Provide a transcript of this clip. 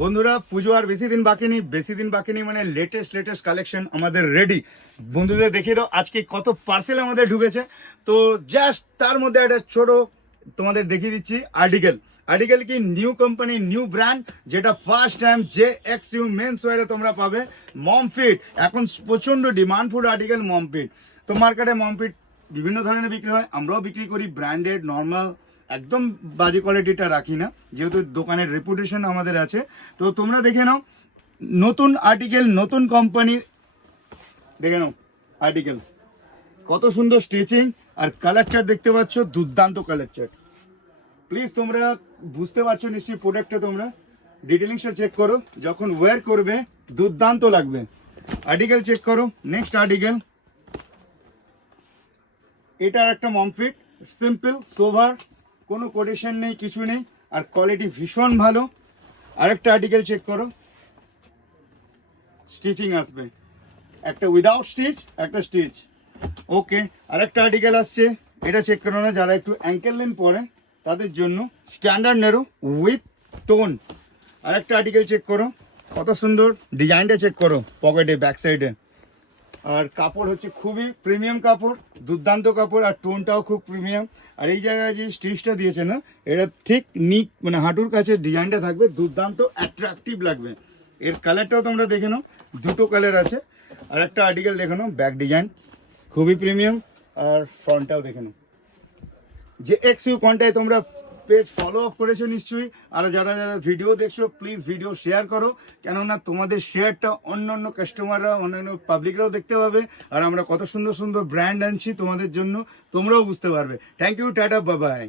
বন্ধুরা পুজো আর বেশি দিন বাকি নেই মানে লেটেস্ট কালেকশন আমাদের রেডি। বন্ধুদের দেখিয়ে দাও আজকে কত পার্সেল আমাদের ঢুকেছে। তো জাস্ট তার মধ্যে একটা ছোট তোমাদের দেখিয়ে দিচ্ছি আর্টিকেল কি নিউ কোম্পানি নিউ ব্র্যান্ড, যেটা ফার্স্ট টাইম যে এক্স ইউ মেন্স ওয়ারে তোমরা পাবে। মমফিট এখন প্রচন্ড ডিমান্ডফুল আর্টিকেল মমফিট। তো মার্কেটে মমফিট বিভিন্ন ধরনের বিক্রি হয়, আমরাও বিক্রি করি ব্র্যান্ডেড নর্মাল, একদম বাজে কোয়ালিটিটা রাখি না, যেহেতু দোকানের রেপুটেশন আমাদের আছে। তো তোমরা দেখে নাও নতুন আর্টিকেল, নতুন কোম্পানির দেখে নাও আর্টিকেল, কত সুন্দর স্টিচিং আর কালার চার্ট দেখতে পাচ্ছ, দুর্দান্ত কালার চার্ট। প্লিজ তোমরা বুঝতে পারছো নিশ্চয়ই প্রোডাক্টটা, তোমরা ডিটেলিংসটা চেক করো, যখন ওয়্যার করবে দুর্দান্ত লাগবে। আর্টিকেল চেক করো, নেক্সট আর্টিকেল, এটা একটা মমফিট, সিম্পল সোভার, কোনো কোটেশন নেই, কিছু নেই, আর কোয়ালিটি ভীষণ ভালো। আরেকটা আর্টিকেল চেক করো, স্টিচিং আসবে, একটা উইদাউট স্টিচ, একটা স্টিচ। ওকে, আরেকটা আর্টিকেল আসছে, এটা চেক করো না, যারা একটু অ্যাঙ্কেল লেন্থ পরে তাদের জন্য স্ট্যান্ডার্ড নেরো উইথ টোন। আরেকটা আর্টিকেল চেক করো, কত সুন্দর ডিজাইনটা চেক করো, পকেটে ব্যাক সাইডে। আর কাপড় হচ্ছে খুবই প্রিমিয়াম কাপড়, দুর্দান্ত কাপড়, আর টোনটাও খুব প্রিমিয়াম। আর এই জায়গায় যে স্টিচটা দিয়েছে না, এটা ঠিক নিক মানে হাঁটুর কাছে ডিজাইনটা থাকবে, দুর্দান্ত অ্যাট্রাকটিভ লাগবে। এর কালারটাও তোমরা দেখে নাও, দুটো কালার আছে। আর একটা আর্টিকেল দেখে নাও, ব্যাক ডিজাইন খুবই প্রিমিয়াম, আর ফ্রন্টটাও দেখে নাও। যে এক্স ইউ কন্টায় তোমরা পেজ ফলো আপ করেছো নিশ্চয়ই, আর যারা যারা ভিডিও দেখছো প্লিজ ভিডিও শেয়ার করো, কেননা তোমাদের শেয়ারটা অন্য কাস্টমাররা, অন্যান্য পাবলিকরাও দেখতে পাবে, আর আমরা কত সুন্দর সুন্দর ব্র্যান্ড আনছি তোমাদের জন্য, তোমরাও বুঝতে পারবে। Thank you, tata, bye by.